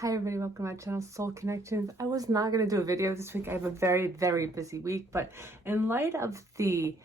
Hi everybody, welcome to my channel Soul Connections. I was not going to do a video this week. I have a very busy week, but in light of the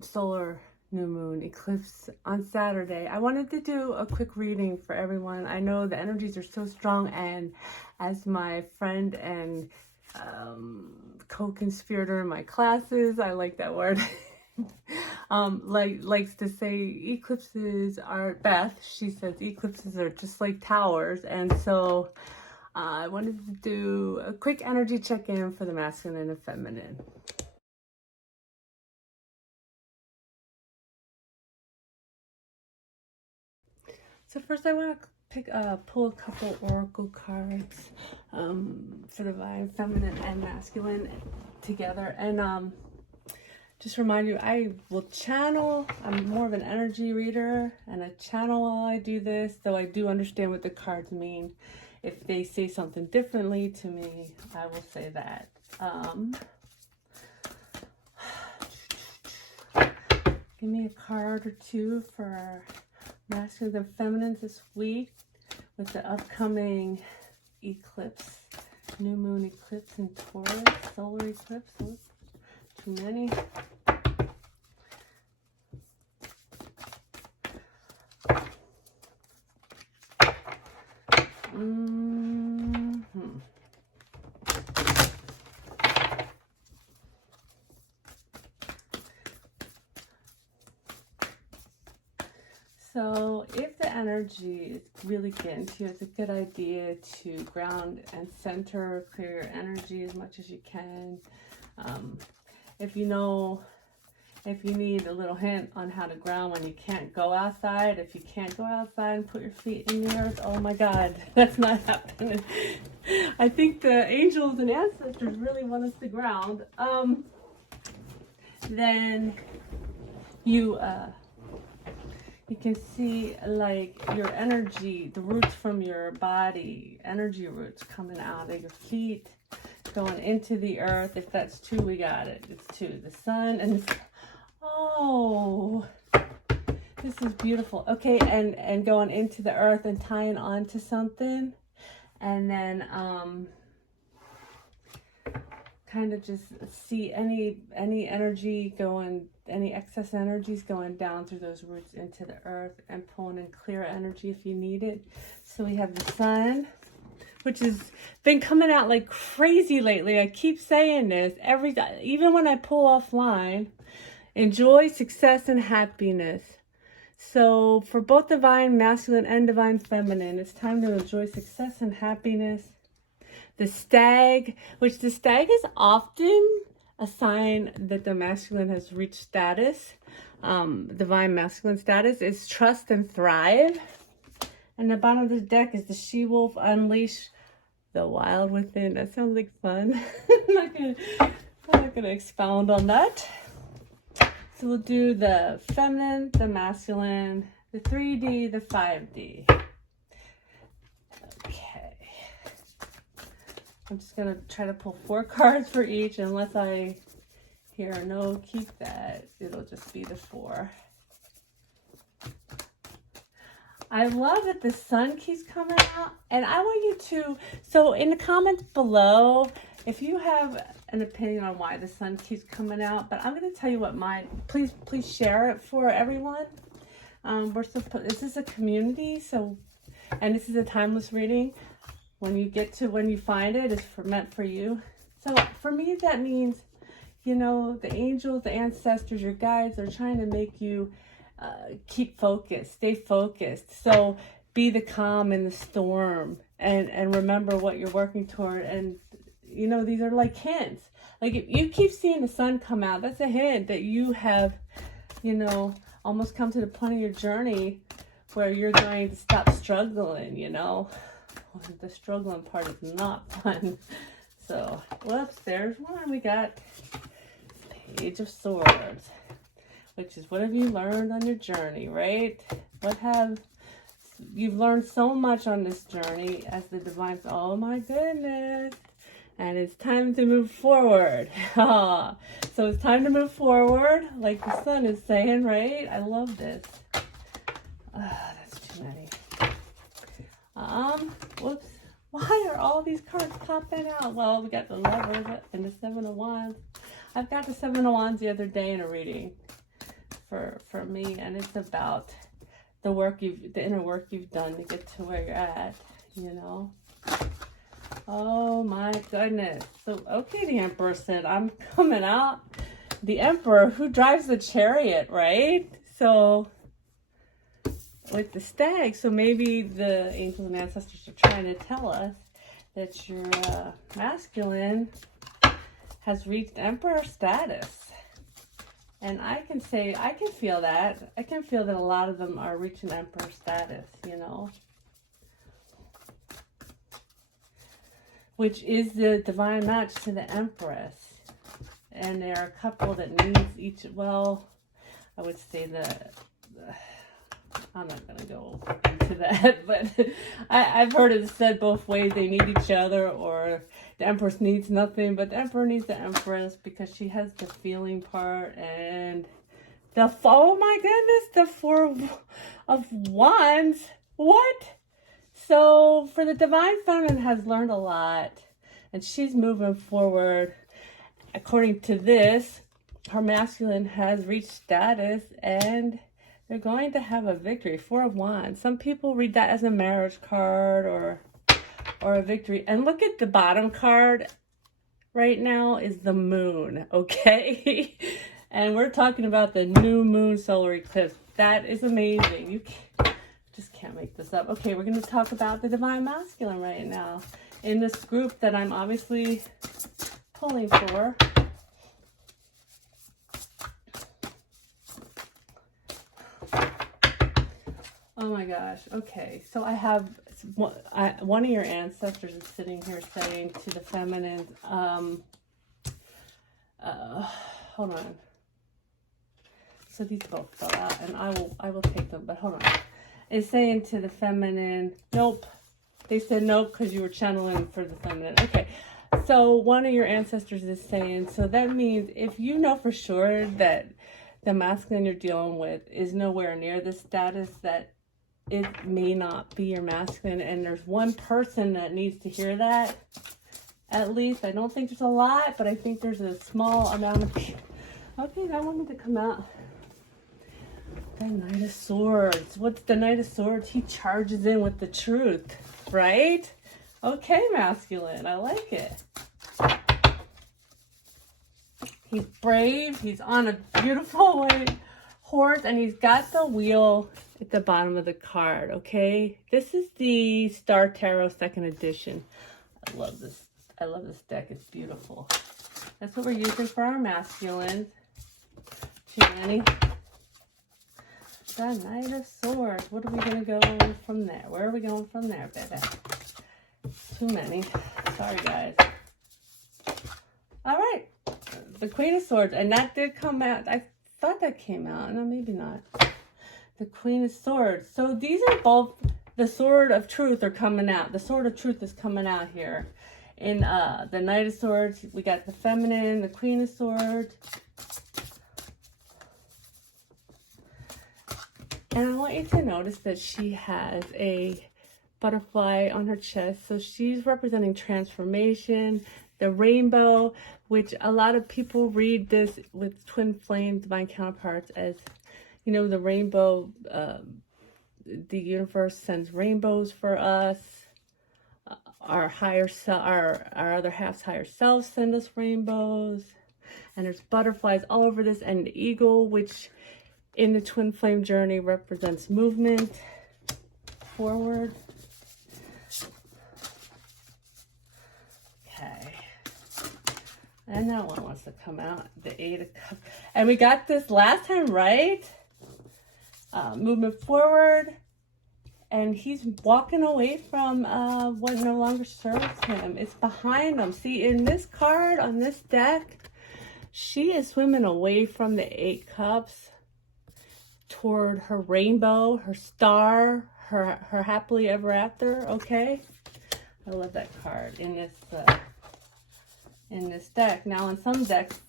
solar new moon eclipse on Saturday, I wanted to do a quick reading for everyone. I know the energies are so strong, and as my friend and co-conspirator in my classes, I like that word, likes to say, eclipses are, Beth, she says eclipses are just like towers. And so I wanted to do a quick energy check-in for the masculine and the feminine. So first I want to pull a couple oracle cards for the divine feminine and masculine together, and just remind you, I will channel. I'm more of an energy reader and a channel while I do this, though I do understand what the cards mean. If they say something differently to me, I will say that. Give me a card or two for masculines and feminines this week with the upcoming eclipse, new moon eclipse in Taurus, solar eclipse. Oops, too many. So if the energy is really getting to you, it's a good idea to ground and center, clear your energy as much as you can. If you need a little hint on how to ground when you can't go outside, if you can't go outside and put your feet in the earth, oh my God, that's not happening. I think the angels and ancestors really want us to ground. Then you can see like your energy, the roots from your body, energy roots coming out of your feet, going into the earth. If that's two, we got it. It's two. The sun and oh, this is beautiful. Okay, and going into the earth and tying on to something, and then kind of just see any energy going, any excess energies going down through those roots into the earth, and pulling in clear energy if you need it. So we have the sun, which has been coming out like crazy lately. I keep saying this even when I pull offline. Enjoy success and happiness. So for both divine masculine and divine feminine, it's time to enjoy success and happiness. The stag, which the stag is often a sign that the masculine has reached status, divine masculine status, is trust and thrive. And the bottom of the deck is the she-wolf, unleash the wild within. That sounds like fun. I'm not gonna expound on that. So we'll do the feminine, the masculine, the 3D, the 5D. Okay. I'm just going to try to pull 4 cards for each. Unless I hear a no, keep that. It'll just be the 4. I love that the sun keeps coming out. And I want you to, so in the comments below, if you have an opinion on why the sun keeps coming out, but I'm going to tell you what mine, please share it for everyone. This is a community, so, and this is a timeless reading. When you find it, it's meant for you. So for me, that means, the angels, the ancestors, your guides are trying to make you keep focused, stay focused. So be the calm in the storm, and remember what you're working toward. And these are like hints. Like if you keep seeing the sun come out, that's a hint that you have, almost come to the point of your journey where you're going to stop struggling, The struggling part is not fun. So, whoops, there's one. We got Page of Swords, which is what have you learned on your journey, right? You've learned so much on this journey as the divine, oh my goodness. And it's time to move forward. So it's time to move forward, like the sun is saying, right? I love this. That's too many. Whoops. Why are all these cards popping out? Well, we got the Lovers and the Seven of Wands. I've got the Seven of Wands the other day in a reading for me, and it's about the inner work you've done to get to where you're at, you know. Oh my goodness. So, okay, the Emperor said, I'm coming out. The Emperor, who drives the chariot, right? So, with the stag, so maybe the angels and ancestors are trying to tell us that your masculine has reached Emperor status. And I can feel that. I can feel that a lot of them are reaching Emperor status, you know. Which is the divine match to the Empress. And they're a couple that needs each, well, I would say that, I'm not going to go into that, but I've heard it said both ways. They need each other, or the Empress needs nothing, but the Emperor needs the Empress because she has the feeling part, and oh my goodness, the Four of Wands. What? So for the Divine Feminine has learned a lot, and she's moving forward. According to this, her masculine has reached status, and they're going to have a victory. Four of Wands. Some people read that as a marriage card or a victory. And look at the bottom card right now is the moon, okay? And we're talking about the new moon solar eclipse. That is amazing. You just can't make this up. Okay, we're going to talk about the divine masculine right now in this group that I'm obviously pulling for. Oh my gosh. Okay, so I have one of your ancestors is sitting here saying to the feminine, hold on. So these both fell out, and I will take them, but hold on. It's saying to the feminine, nope. They said nope because you were channeling for the feminine. Okay, so one of your ancestors is saying, so that means if you know for sure that the masculine you're dealing with is nowhere near the status, that it may not be your masculine, and there's one person that needs to hear that, at least. I don't think there's a lot, but I think there's a small amount of people. Okay, I want me to come out. The Knight of Swords. What's the Knight of Swords? He charges in with the truth, right? Okay, masculine. I like it. He's brave. He's on a beautiful white horse, and he's got the wheel at the bottom of the card, okay? This is the Star Tarot 2nd edition. I love this. I love this deck. It's beautiful. That's what we're using for our masculines. Too many. The Knight of Swords. What are we going to go from there? Where are we going from there, baby? Too many. Sorry, guys. All right. The Queen of Swords. And that did come out. I thought that came out. No, maybe not. The Queen of Swords. So these are both, the Sword of Truth are coming out. The Sword of Truth is coming out here. In the Knight of Swords, we got the feminine, the Queen of Swords. And I want you to notice that she has a butterfly on her chest. So she's representing transformation, the rainbow, which a lot of people read this with twin flame divine counterparts as, you know, the rainbow. The universe sends rainbows for us. Our higher self, our other half's higher selves send us rainbows. And there's butterflies all over this, and the eagle, which in the twin flame journey represents movement forward. Okay. And that one wants to come out, the 8 of Cups. And we got this last time, right? Movement forward. And he's walking away from what no longer serves him. It's behind him. See, in this card, on this deck, she is swimming away from the 8 Cups toward her rainbow, her star, her happily ever after, okay? I love that card in this deck. Now, in some decks,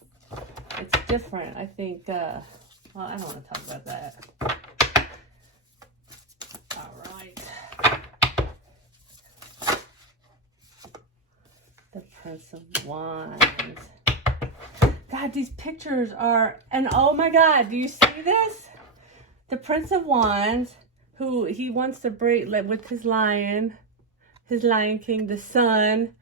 it's different. I think, well, I don't want to talk about that. All right. Prince of Wands. God, these pictures are, and oh my God, do you see this? The Prince of Wands, who he wants to break with his Lion King, the sun,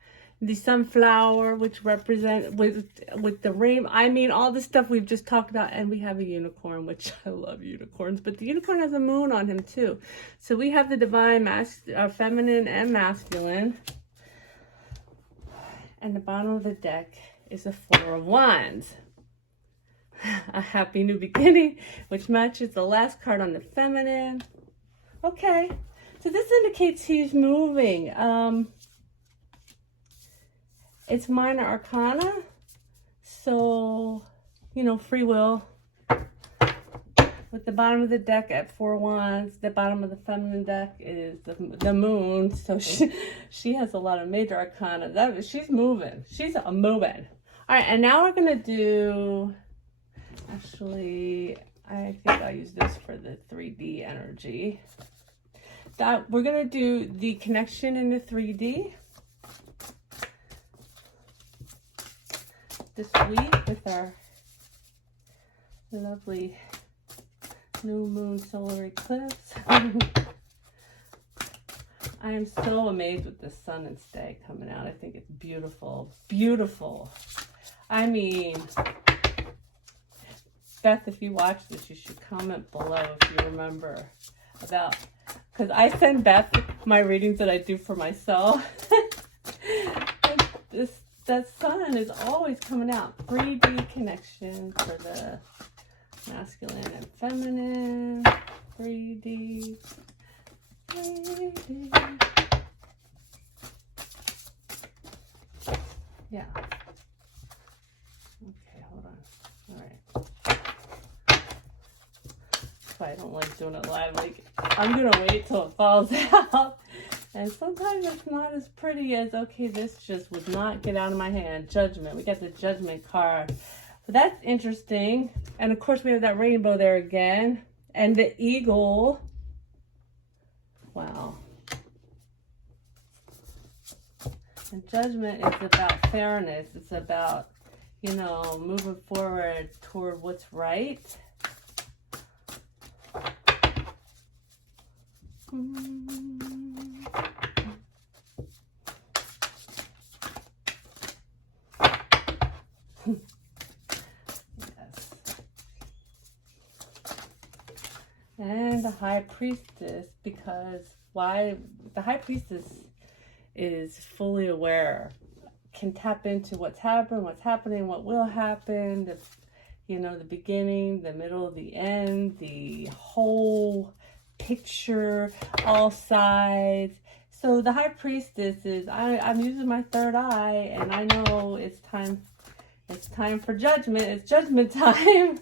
the sunflower, which represent with the rain. I mean, all the stuff we've just talked about, and we have a unicorn, which I love unicorns, but the unicorn has a moon on him too. So we have the divine, feminine and masculine. And the bottom of the deck is a Four of Wands. A happy new beginning, which matches the last card on the feminine. Okay, so this indicates he's moving. It's minor arcana, so, you know, free will. With the bottom of the deck at Four Wands, the bottom of the feminine deck is the moon. So she has a lot of major arcana. She's moving. She's moving. All right, and now we're going to do, actually, I think I'll use this for the 3D energy. We're going to do the connection in the 3D. This week with our lovely new moon solar eclipse. I am so amazed with the sun and stag coming out. I think it's beautiful. Beautiful. I mean, Beth, if you watch this, you should comment below if you remember about, because I send Beth my readings that I do for myself. That sun is always coming out. 3D connection for the masculine and feminine. 3D. Yeah. Okay, hold on. All right. That's why I don't like doing it live. Like, I'm going to wait till it falls out. And sometimes it's not as pretty as, okay, this just would not get out of my hand. Judgment. We got the Judgment card. But that's interesting. And of course we have that rainbow there again. And the eagle. Wow. And Judgment is about fairness. It's about, you know, moving forward toward what's right. Yes. And the High Priestess, because why the High Priestess is fully aware, can tap into what's happened, what's happening, what will happen, the, you know, the beginning, the middle, the end, the whole picture, all sides. So the High Priestess is, I'm using my third eye, and I know it's time for judgment. It's judgment time.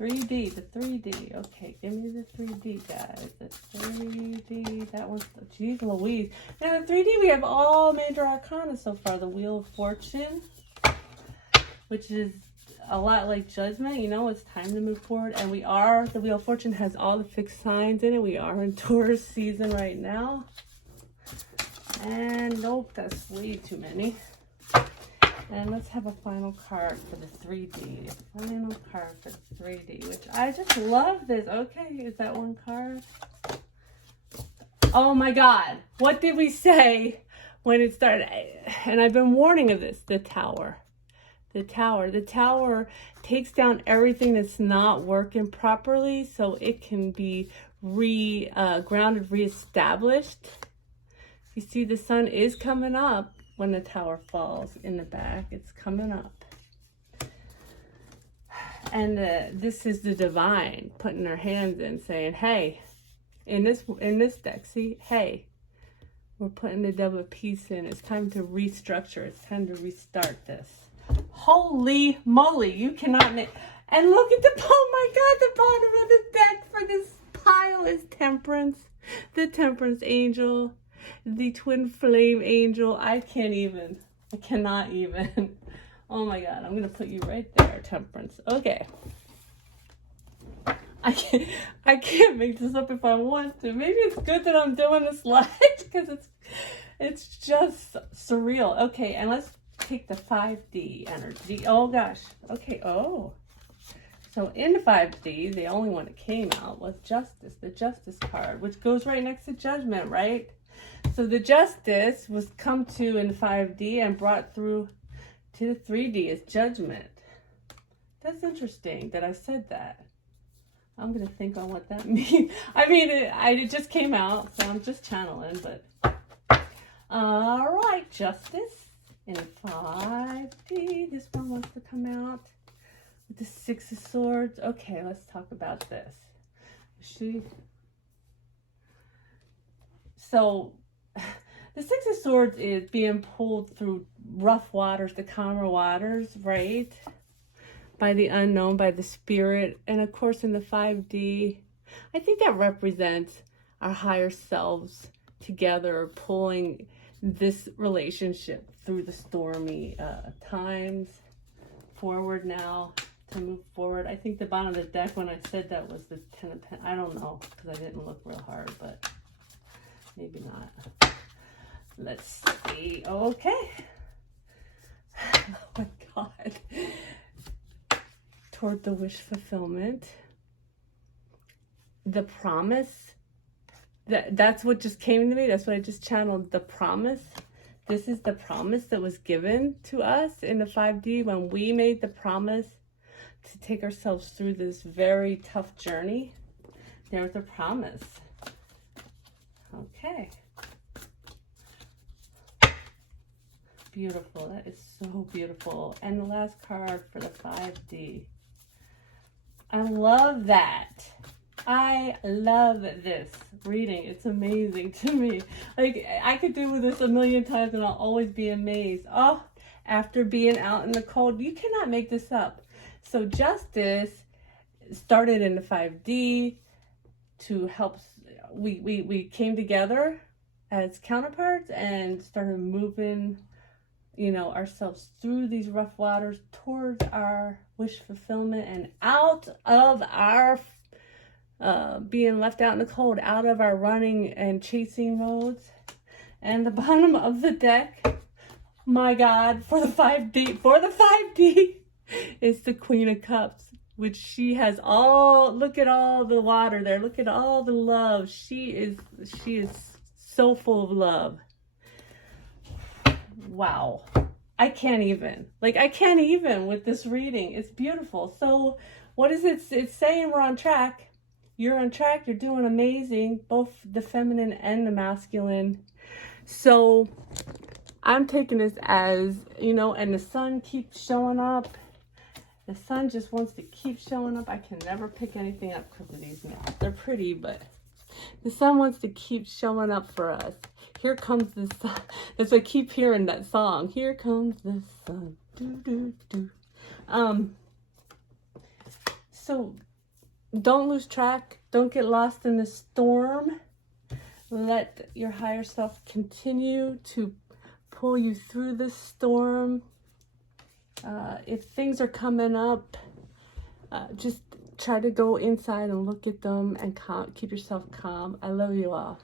3D, the 3D. Okay, give me the 3D, guys. The 3D, that one's, geez Louise. Now the 3D, we have all major arcana so far. The Wheel of Fortune, which is a lot like Judgment. You know, it's time to move forward. And we are, the Wheel of Fortune has all the fixed signs in it. We are in Taurus season right now. And nope, that's way too many. And let's have a final card for the 3D. Final card for the 3D, which I just love this. Okay, is that one card? Oh my God. What did we say when it started? And I've been warning of this. The Tower. The Tower. The Tower takes down everything that's not working properly so it can be grounded, reestablished. You see the sun is coming up. When the Tower falls in the back, it's coming up. And this is the divine putting her hands in, saying, hey, in this deck, see, hey, we're putting the double piece in. It's time to restructure. It's time to restart this. Holy moly, you cannot make, and look at oh my God, the bottom of the deck for this pile is Temperance, the Temperance angel. The twin flame angel. I cannot even. Oh my God, I'm gonna put you right there, Temperance. Okay. I can't make this up if I want to. Maybe it's good that I'm doing this live because it's just surreal. Okay, and let's take the 5D energy. Oh gosh. Okay. Oh. So in 5D, the only one that came out was Justice, the Justice card, which goes right next to Judgment, right? So the Justice was come to in 5D and brought through to the 3D as Judgment. That's interesting that I said that. I'm going to think on what that means. I mean, it just came out, so I'm just channeling, but... All right, Justice in 5D. This one wants to come out. The 6 of Swords. Okay, let's talk about this. So, the 6 of Swords is being pulled through rough waters, the calmer waters, right? By the unknown, by the spirit. And of course, in the 5D, I think that represents our higher selves together, pulling this relationship through the stormy times forward now. To move forward. I think the bottom of the deck when I said that was the 10 of Pentacles. I don't know because I didn't look real hard, but maybe not. Let's see. Okay. Oh my God. Toward the wish fulfillment. The promise. That's what just came to me. That's what I just channeled. The promise. This is the promise that was given to us in the 5D when we made the promise to take ourselves through this very tough journey. There was a promise. Okay. Beautiful. That is so beautiful. And the last card for the 5D. I love that. I love this reading. It's amazing to me. Like, I could do this a million times and I'll always be amazed. Oh, after being out in the cold, you cannot make this up. So Justice started in the 5D to help. We came together as counterparts and started moving, you know, ourselves through these rough waters towards our wish fulfillment and out of our being left out in the cold, out of our running and chasing modes. And the bottom of the deck, my God, for the 5D. It's the Queen of Cups, which she has all, look at all the water there. Look at all the love. She is so full of love. Wow. I can't even with this reading. It's beautiful. So what is it? It's saying we're on track. You're on track. You're doing amazing. Both the feminine and the masculine. So I'm taking this as, you know, and the sun keeps showing up. The sun just wants to keep showing up. I can never pick anything up because of these nails. They're pretty, but the sun wants to keep showing up for us. Here comes the sun. That's why I keep hearing that song. Here comes the sun. Do, do, do. So don't lose track. Don't get lost in the storm. Let your higher self continue to pull you through the storm. If things are coming up, just try to go inside and look at them and keep yourself calm. I love you all.